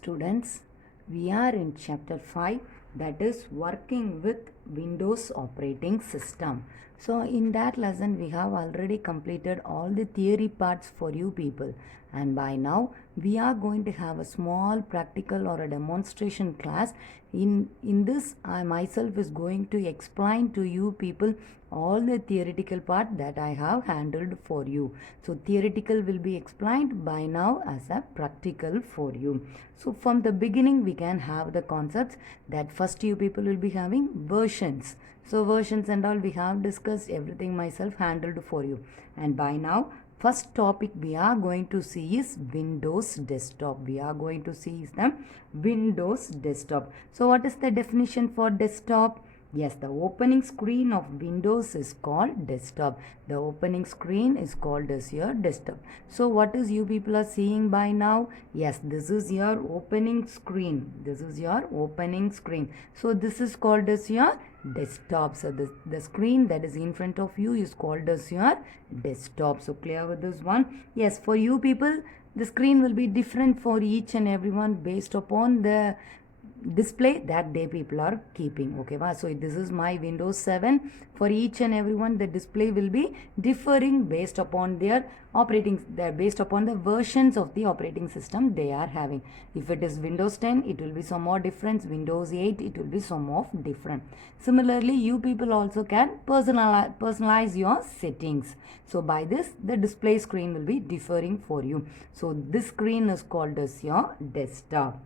Students, we are in chapter 5, that is working with Windows operating system. So in that lesson we have already completed all the theory parts for you people, and by now we are going to have a small practical or a demonstration class. In this I myself is going to explain to you people all the theoretical part that I have handled for you. So theoretical will be explained by now as a practical for you. So from the beginning we can have the concepts that first you people will be having versions. So versions and all we have discussed, everything myself handled for you. And by now first topic we are going to see is Windows desktop. We are going to see is the Windows desktop. So what is the definition for desktop? Yes, the opening screen of Windows is called desktop. The opening screen is called as your desktop. So what is you people are seeing by now? Yes, this is your opening screen. This is your opening screen. So this is called as your desktop. So the screen that is in front of you is called as your desktop. So clear with this one? Yes, for you people, the screen will be different for each and everyone based upon the display that they people are keeping. Okay, so this is my Windows 7. For each and everyone the display will be differing based upon their based upon the versions of the operating system they are having. If it is Windows 10, it will be some more different. Windows 8, it will be some more different. Similarly, you people also can personalize your settings. So by this the display screen will be differing for you. So this screen is called as your desktop.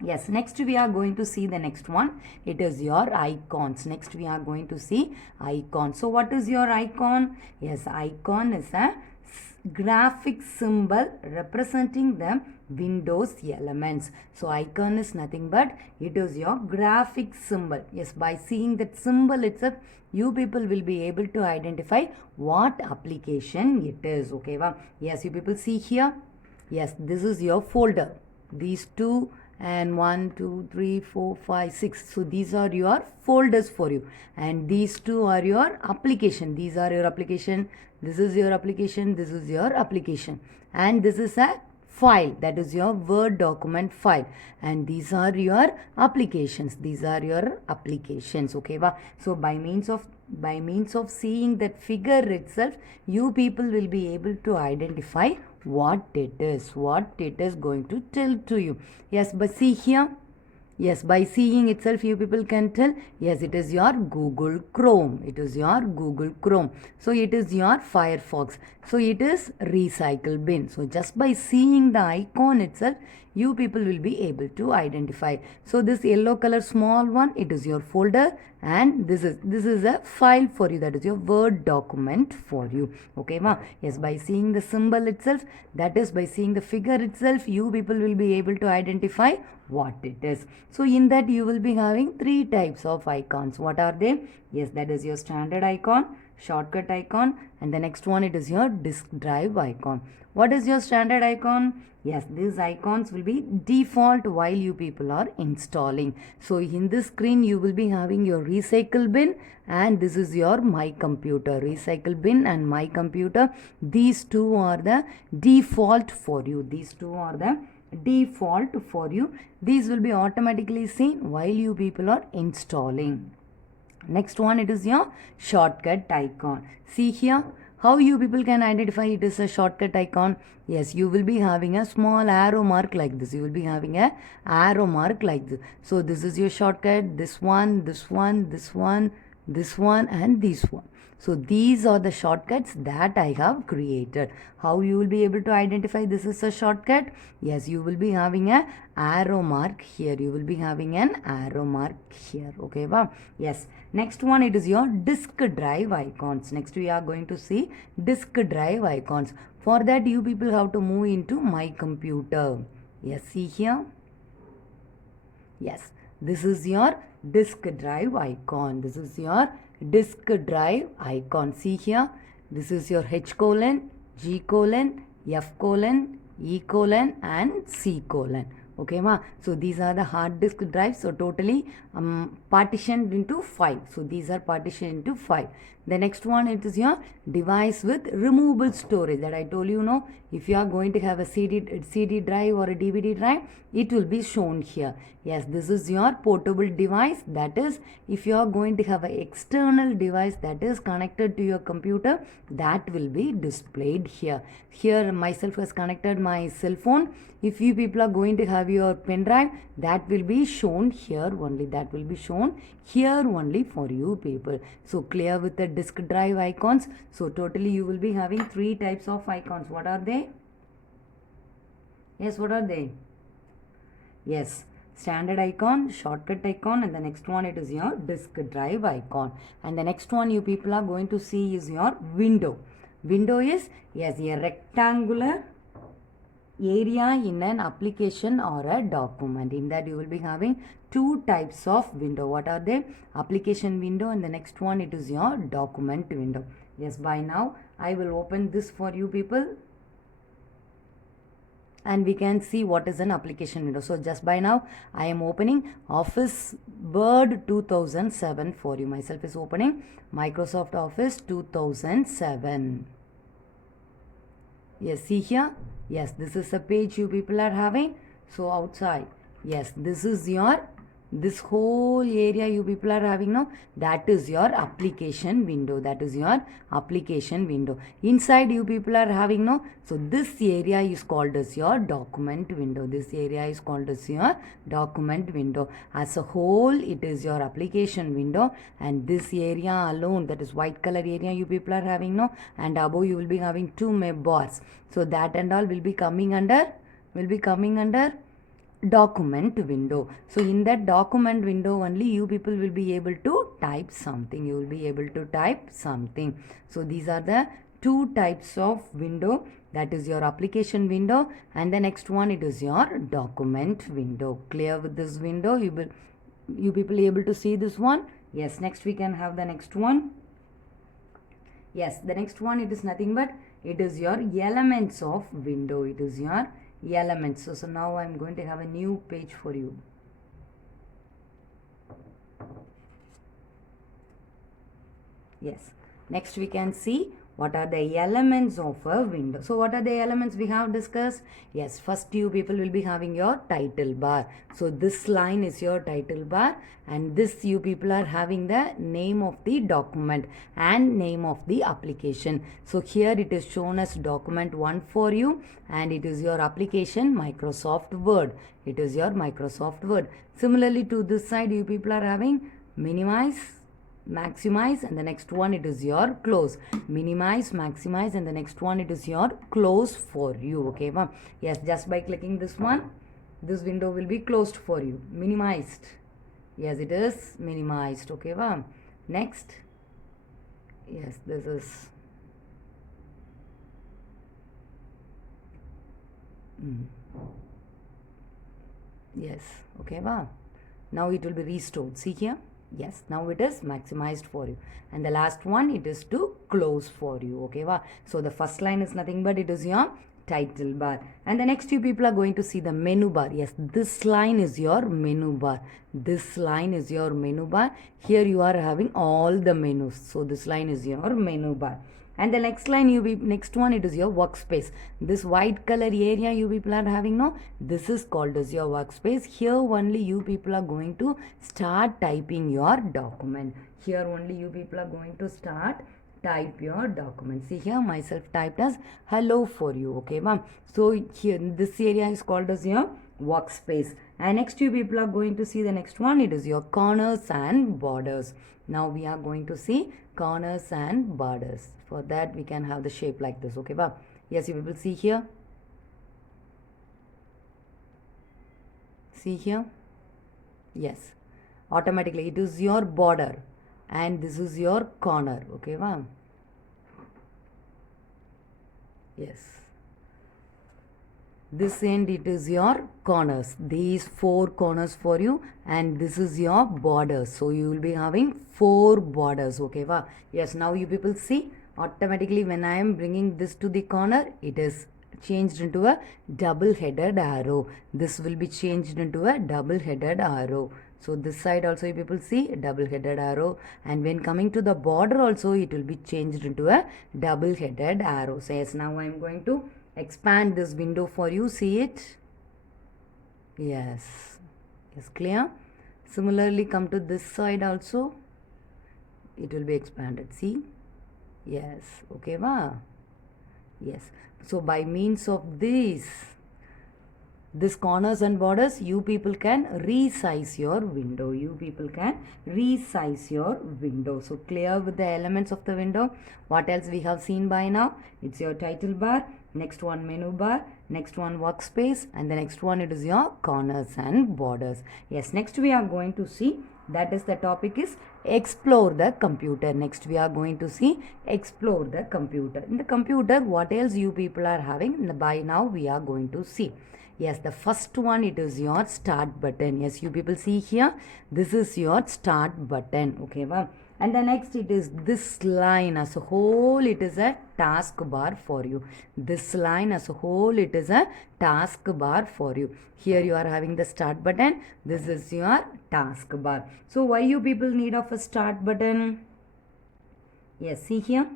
Yes, next we are going to see the next one. It is your icons. Next we are going to see icons. So what is your icon? Yes, icon is a graphic symbol representing the Windows elements. So icon is nothing but it is your graphic symbol. Yes, by seeing that symbol itself, you people will be able to identify what application it is. Okay, wow. Yes, you people see here. Yes, this is your folder. These two and 1 2 3 4 5 6, so these are your folders for you, and these two are your application. These are your application, this is your application, this is your application, and this is a file, that is your Word document file, and these are your applications. These are your applications. Okay, so by means of seeing that figure itself, you people will be able to identify what it is going to tell to you. Yes, but see here. Yes, by seeing itself you people can tell, yes, it is your Google Chrome. It is your Google Chrome. So it is your Firefox. So it is recycle bin. So just by seeing the icon itself, you people will be able to identify. So this yellow color small one, it is your folder, and this is a file for you, that is your Word document for you. Okay, yes, by seeing the symbol itself, that is by seeing the figure itself, you people will be able to identify what it is. So in that you will be having three types of icons. What are they? Yes, that is your standard icon, shortcut icon, and the next one it is your disk drive icon. What is your standard icon? Yes, these icons will be default while you people are installing. So in this screen you will be having your recycle bin, and this is your my computer. Recycle bin and my computer, these two are the default for you. These two are the default for you. These will be automatically seen while you people are installing. Next one, it is your shortcut icon. See here how you people can identify it is a shortcut icon. Yes, you will be having a small arrow mark like this. You will be having a arrow mark like this. So this is your shortcut, this one, this one, this one, this one, and this one. So these are the shortcuts that I have created. How you will be able to identify this is a shortcut? Yes, you will be having a arrow mark here. You will be having an arrow mark here. Okay, wow. Yes. Next one, it is your disk drive icons. Next we are going to see disk drive icons. For that you people have to move into my computer. Yes, see here. Yes, this is your disk drive icon. This is your disk drive icon. See here, this is your H colon, G colon, F colon, E colon, and C colon. Okay ma. So these are the hard disk drives. So totally partitioned into 5. So these are partitioned into 5. The next one, it is your device with removable storage that I told you. No, if you are going to have a CD drive or a DVD drive, it will be shown here. Yes, this is your portable device. That is, if you are going to have an external device that is connected to your computer, that will be displayed here. Here myself has connected my cell phone. If you people are going to have your pen drive, that will be shown here only. That will be shown here only for you people. So clear with the disk drive icons. So totally you will be having 3 types of icons. What are they? Yes, what are they? Yes, standard icon, shortcut icon, and the next one it is your disk drive icon. And the next one you people are going to see is your window. Window is, yes, a rectangular area in an application or a document. In that you will be having 2 types of window. What are they? Application window, and the next one it is your document window. Yes, by now I will open this for you people, and we can see what is an application window. So just by now I am opening Office Word 2007 for you. Myself is opening Microsoft Office 2007. Yes, see here. Yes, this is the page you people are having. So outside, yes, this is your, this whole area you people are having now, that is your application window. That is your application window. Inside you people are having now, so this area is called as your document window. This area is called as your document window. As a whole, it is your application window, and this area alone, that is white color area you people are having now, and above you will be having 2 bars. So that and all will be coming under document window. So in that document window only you people will be able to type something. You will be able to type something. So these are the 2 types of window. That is your application window, and the next one it is your document window. Clear with this window? You people able to see this one? Yes. Next we can have the next one. Yes, the next one, it is nothing but it is your elements of window. It is your elements. So now I am going to have a new page for you. Yes. Next we can see what are the elements of a window. So what are the elements we have discussed? Yes, first you people will be having your title bar. So this line is your title bar, and this you people are having the name of the document and name of the application. So here it is shown as document 1 for you, and it is your application Microsoft Word. It is your Microsoft Word. Similarly to this side you people are having minimize, maximize, and the next one it is your close. Minimize, maximize, and the next one it is your close for you. Okay, ma'am. Yes, just by clicking this one, this window will be closed for you. Minimized. Yes, it is minimized. Okay, ma'am. Next. Yes, this is yes. Okay, ma'am. Now it will be restored. See here. Yes, now it is maximized for you, and the last one it is to close for you. Okay, wow. So the first line is nothing but it is your title bar, and the next you people are going to see the menu bar. Yes, this line is your menu bar. This line is your menu bar. Here you are having all the menus. So this line is your menu bar. And the next line next one it is your workspace. This white color area you people are having now, this is called as your workspace. Here only you people are going to start typing your document. Here only you people are going to start type your document. See here, myself typed as hello for you. Okay, ma'am. So here this area is called as your workspace. And next you people are going to see the next one. It is your corners and borders. Now we are going to see corners and borders. For that we can have the shape like this. Okay, ma'am. Yes, you people see here. See here. Yes. Automatically it is your border, and this is your corner. Okay, ma'am. Yes. This end it is your corners. These 4 corners for you, and this is your borders. So you will be having 4 borders. Okay, wow. Yes, now you people see automatically when I am bringing this to the corner, it is changed into a double-headed arrow. This will be changed into a double-headed arrow. So this side also you people see a double-headed arrow, and when coming to the border also it will be changed into a double-headed arrow. So yes, now I am going to expand this window for you. See it? Yes. Yes, clear? Similarly, come to this side also. It will be expanded. See? Yes. Okay, va? Yes. So by means of this corners and borders, you people can resize your window. You people can resize your window. So clear with the elements of the window. What else we have seen by now? It's your title bar, next one menu bar, next one workspace, and the next one it is your corners and borders. Yes, next we are going to see, that is the topic is explore the computer. Next we are going to see explore the computer. In the computer, what else you people are having? By now we are going to see. Yes, the first one, it is your start button. Yes, you people see here, this is your start button. Okay, well, and the next it is this line as a whole, it is a taskbar for you. This line as a whole, it is a taskbar for you. Here you are having the start button. This is your taskbar. So why you people need of a start button? Yes, see here.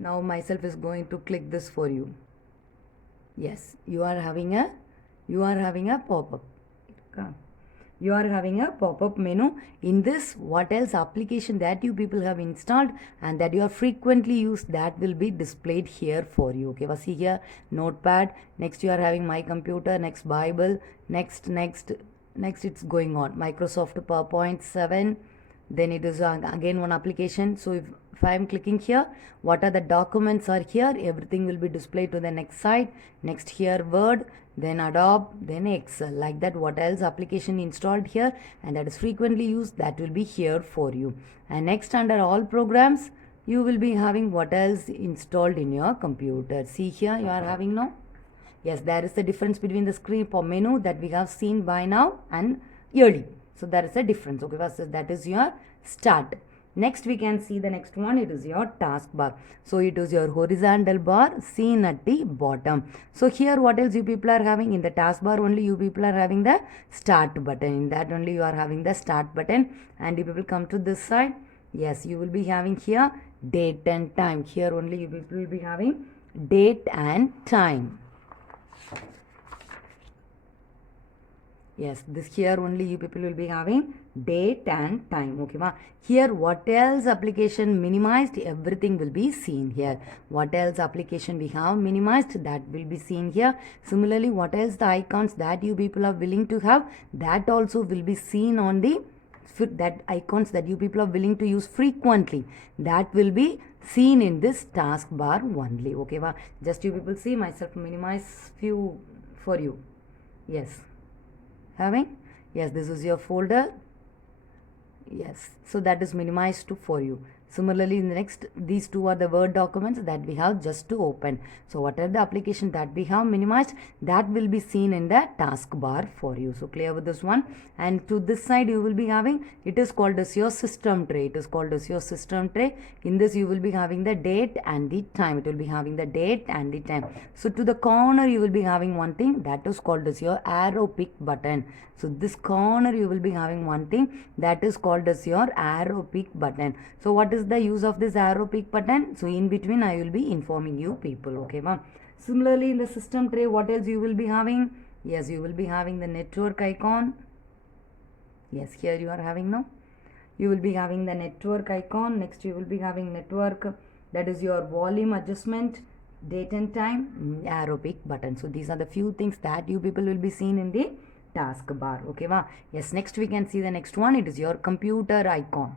Now myself is going to click this for you. Yes, you are having a pop-up. You are having a pop-up menu. In this, what else application that you people have installed and that you are frequently used, that will be displayed here for you. Okay, see here, notepad. Next you are having my computer. Next Bible. Next it's going on. Microsoft PowerPoint 7. Then it is again one application. So if I am clicking here, what are the documents are here, everything will be displayed to the next side. Next here Word, then Adobe, then Excel. Like that, what else application installed here and that is frequently used, that will be here for you. And next under all programs, you will be having what else installed in your computer. See here, you are having now. Yes, there is the difference between the screen for menu that we have seen by now and early. So there is a difference. Okay, that is your start. Next we can see the next one, it is your taskbar. So it is your horizontal bar seen at the bottom. So here what else you people are having? In the taskbar only you people are having the start button. In that only you are having the start button. And you people come to this side. Yes, you will be having here date and time. Here only you people will be having date and time. Yes, this here only you people will be having date and time. Okay, ma. Here what else application minimized, everything will be seen here. What else application we have minimized, that will be seen here. Similarly, what else the icons that you people are willing to have, that also will be seen on the, that icons that you people are willing to use frequently, that will be seen in this taskbar only. Okay, ma. Just you people see, myself minimize few for you. Yes. Having, yes, this is your folder. Yes, so that is minimized for you. Similarly, in the next, these two are the Word documents that we have just to open. So whatever the application that we have minimized, that will be seen in the taskbar for you. So clear with this one. And to this side you will be having, it is called as your system tray. It is called as your system tray. In this you will be having the date and the time. It will be having the date and the time. So to the corner you will be having one thing, that is called as your arrow pick button. So this corner you will be having one thing, that is called as your arrow pick button. So what is the use of this arrow pick button? So in between I will be informing you people. Okay, ma'am. Similarly, in the system tray, what else you will be having? Yes, you will be having the network icon. Yes, here you are having now. You will be having the network icon. Next you will be having network, that is your volume adjustment, date and time, arrow pick button. So these are the few things that you people will be seen in the taskbar. Okay, ma. Yes, next we can see the next one. It is your computer icon.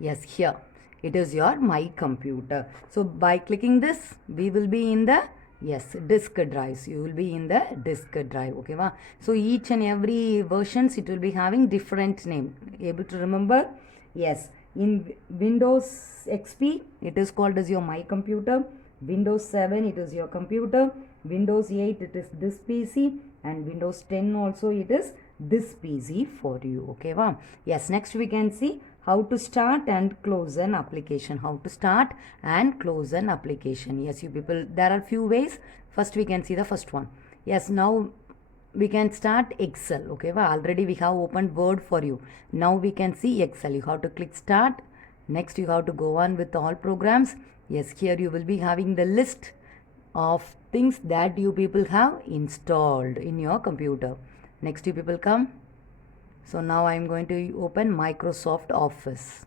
Yes, here it is your my computer. So by clicking this, we will be in the, yes, disk drives. You will be in the disk drive. Okay, ma. So each and every versions, it will be having different name. Able to remember? Yes. In Windows XP, it is called as your my computer. Windows 7, it is your computer. Windows 8, it is this PC. And Windows 10 also, it is this PC for you. Okay, wow. Yes, next we can see how to start and close an application. How to start and close an application. Yes, you people, there are few ways. First we can see the first one. Yes, now we can start Excel. Okay, well, already we have opened Word for you. Now we can see Excel. You have to click start. Next you have to go on with all programs. Yes, here you will be having the list of things that you people have installed in your computer. Next you people come. So now I am going to open Microsoft Office.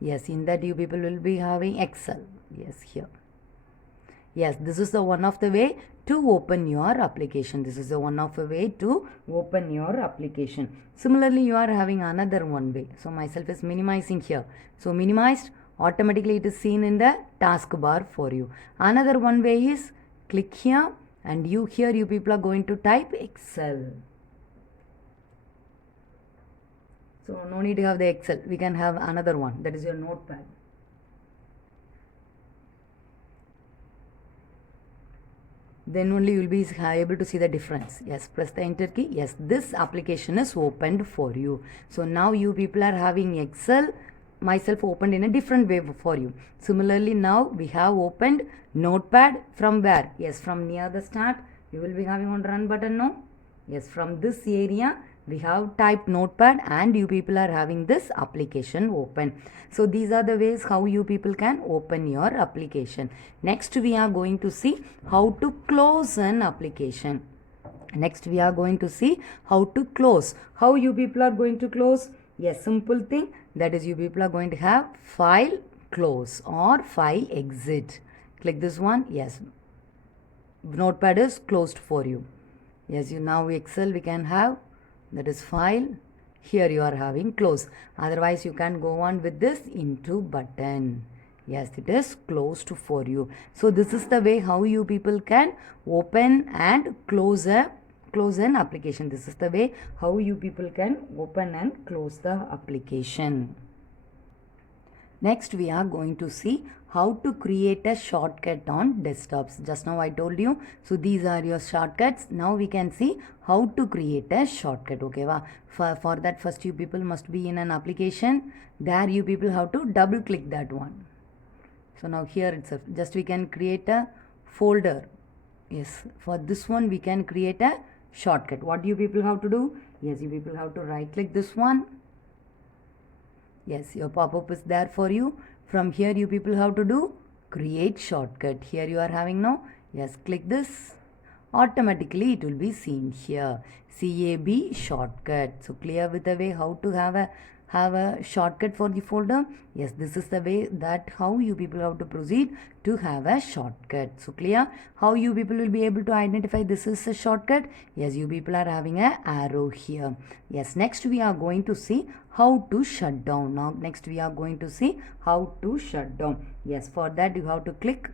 Yes, in that you people will be having Excel. Yes, here. Yes, this is the one of the way to open your application. This is the one of the way to open your application. Similarly, you are having another one way. So myself is minimizing here. So minimized, automatically it is seen in the taskbar for you. Another one way is click here, and you here you people are going to type Excel. So no need to have the Excel. We can have another one, that is your notepad. Then only you will be able to see the difference. Yes, press the enter key. Yes, this application is opened for you. So now you people are having Excel, myself opened in a different way for you. Similarly, now we have opened notepad from where? Yes, from near the start you will be having on run button. No, yes, from this area we have typed notepad, and you people are having this application open. So these are the ways how you people can open your application. Next we are going to see how to close an application. Next we are going to see how to close. How you people are going to close? Yes, simple thing, that is you people are going to have file close or file exit. Click this one. Yes, notepad is closed for you. Yes, you now Excel we can have, that is file. Here you are having close. Otherwise you can go on with this into button. Yes, it is closed for you. So this is the way how you people can open and close an application. This is the way how you people can open and close the application. Next we are going to see how to create a shortcut on desktops. Just now I told you. So these are your shortcuts. Now we can see how to create a shortcut. Okay, for that first you people must be in an application. There you people have to double click that one. So now here itself just we can create a folder. Yes, for this one we can create a shortcut. What do you people have to do? Yes, you people have to right click this one. Yes, your pop-up is there for you. From here you people have to do create shortcut. Here you are having now. Yes, click this. Automatically it will be seen here. CAB shortcut. So clear with the way how to have a shortcut for the folder. Yes, this is the way that how you people have to proceed to have a shortcut. So clear how you people will be able to identify this is a shortcut. Yes, you people are having a arrow here. Yes, next we are going to see how to shut down. Now next we are going to see how to shut down. Yes, for that you have to click,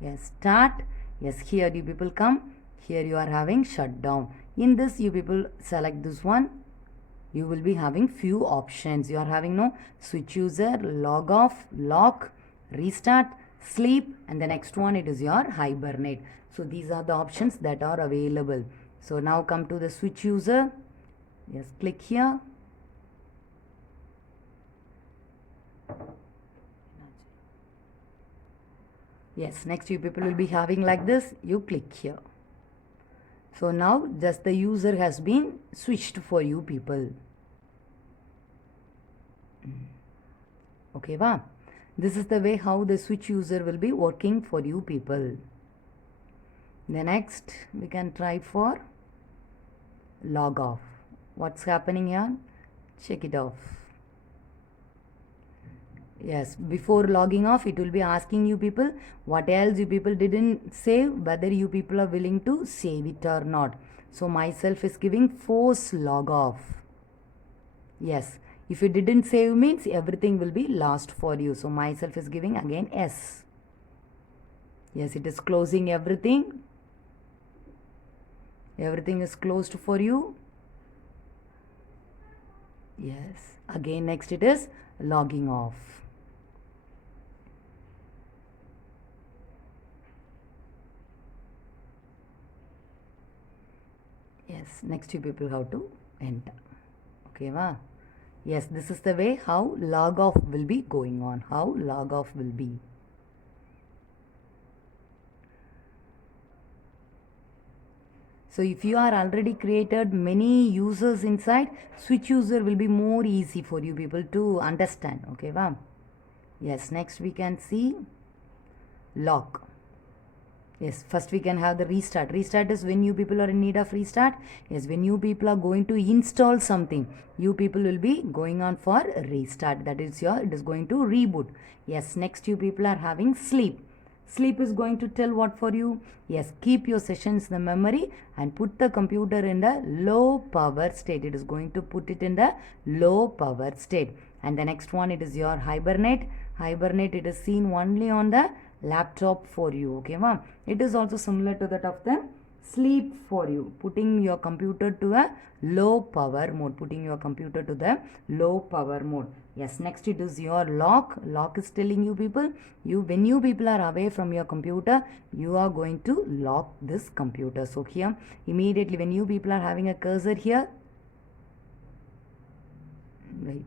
yes, start. Yes, here you people come. Here you are having shut down. In this you people select this one. You will be having few options. You are having no switch user, log off, lock, restart, sleep, and the next one it is your hibernate. So these are the options that are available. So now come to the switch user. Yes, click here. Yes, next you people will be having like this. You click here. So now just the user has been switched for you people. Okay, wow. This is the way how the switch user will be working for you people. The next we can try for log off. What's happening here? Check it off. Yes, before logging off it will be asking you people what else you people didn't save, whether you people are willing to save it or not. So myself is giving force log off. Yes, if you didn't save means everything will be lost for you. So myself is giving again yes. Yes, it is closing everything. Everything is closed for you. Yes, again next it is logging off. Yes, next you people have to enter. Okay, wow. Yes, this is the way how log off will be going on, how log off will be. So if you are already created many users inside, switch user will be more easy for you people to understand. Okay, wow. Yes, next we can see lock. Yes, first we can have the restart. Restart is when you people are in need of restart. Yes, when you people are going to install something, you people will be going on for restart. That is it is going to reboot. Yes, next you people are having sleep. Sleep is going to tell what for you? Yes, keep your sessions in the memory and put the computer in the low power state. It is going to put it in the low power state. And the next one, it is your hibernate. Hibernate, it is seen only on the laptop for you. Okay, ma'am. It is also similar to that of the sleep for you, putting your computer to a low power mode, putting your computer to the low power mode. Yes, next it is your lock. Lock is telling you people, when you people are away from your computer, you are going to lock this computer. So here immediately when you people are having a cursor here, wait,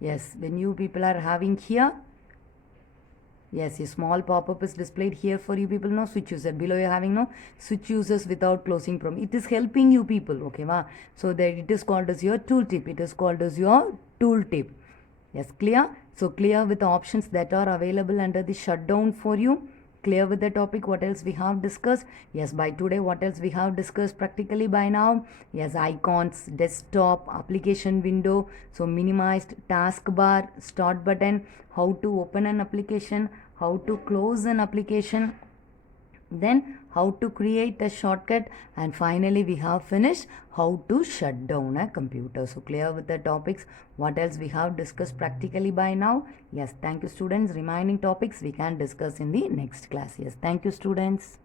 yes, when you people are having here, yes, a small pop-up is displayed here for you people. No switch user. Below you're having no switch users without closing prom. It is helping you people. Okay, ma. So that it is called as your tooltip. It is called as your tooltip. Yes, clear? So clear with the options that are available under the shutdown for you. Clear with the topic. What else we have discussed? Yes, by today, what else we have discussed practically by now? Yes, icons, desktop, application window. So minimized taskbar, start button, how to open an application, how to close an application, then how to create a shortcut, and finally we have finished how to shut down a computer. So clear with the topics. What else we have discussed practically by now? Yes, thank you students. Remaining topics we can discuss in the next class. Yes, thank you students.